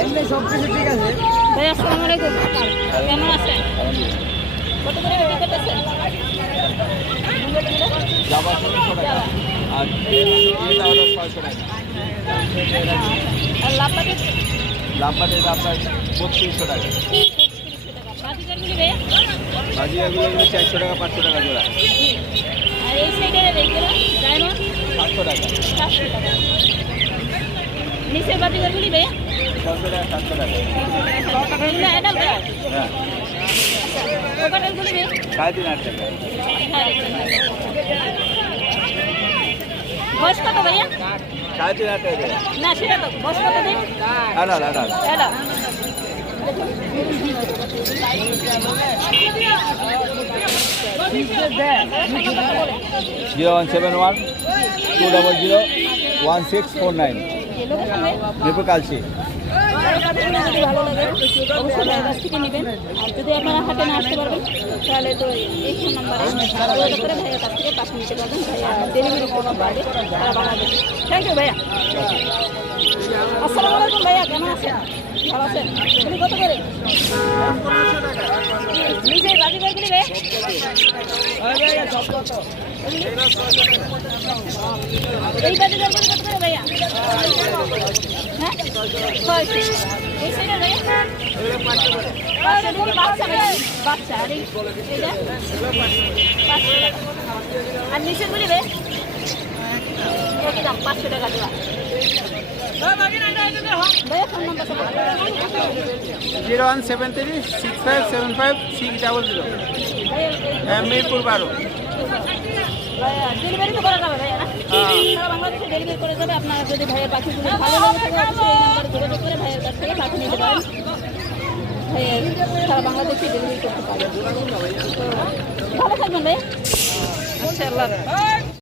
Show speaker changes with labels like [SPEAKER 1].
[SPEAKER 1] এমনি সব কিছু ঠিক আছে।
[SPEAKER 2] ভাই আসসালামু আলাইকুম। কেমন আছেন? কত করে বিক্রি করতেছেন
[SPEAKER 3] জাবা ষোলোশো টাকা। আর এটা হলো ছয়শো টাকা।
[SPEAKER 2] আর লাভ পাতে
[SPEAKER 3] লাম্বাটের আপনার বত্রিশশো টাকা। এগুলো চারশো টাকা পাঁচশো টাকা জোড়া।
[SPEAKER 2] আর এই সাইডের এইগুলো ডায়মন্ড?
[SPEAKER 3] সাতশো টাকা।
[SPEAKER 2] সাতশো টাকা। নিচের বাজিকারগুলি ভাইয়া?
[SPEAKER 3] সাড়ে তিন হাজার টাকা সাড়ে তিন হাজার টাকা
[SPEAKER 2] না সেটা তো কত দিন
[SPEAKER 3] zero one seven one two double zero one six four nine. Kalshi
[SPEAKER 2] যদি ভালো লাগে, অবশ্যই ভাইয়ের কাছ থেকে নেবেন। আর যদি আপনারা হাটে না আসতে পারবেন, তাহলে তো এই ফোন নাম্বারে যোগাযোগ করে ভাইয়ের কাছ থেকে পাঠিয়ে নিতে পারবেন। ভাইয়া ডেলিভারি করতে পারবে তারা বাংলাদেশ। থ্যাংক ইউ ভাইয়া। আসসালামু আলাইকুম, ভাইয়া, কেমন আছেন? ভালো আছেন? তুমি কত করে? নিজে বাজি করবি ভাইয়া? এই বাজি কত করে, ভাইয়া? আর আর এই এটা পাঁচশো।
[SPEAKER 1] Zero one seven three six five seven five six double zero
[SPEAKER 2] ভাইয়া
[SPEAKER 1] মিরপুর বারো
[SPEAKER 2] ডেলিভারি তো করা যাবে সারা বাংলাদেশে ডেলিভারি করতে পারবেন ভালো থাকবেন ভাই আচ্ছা আল্লাহ।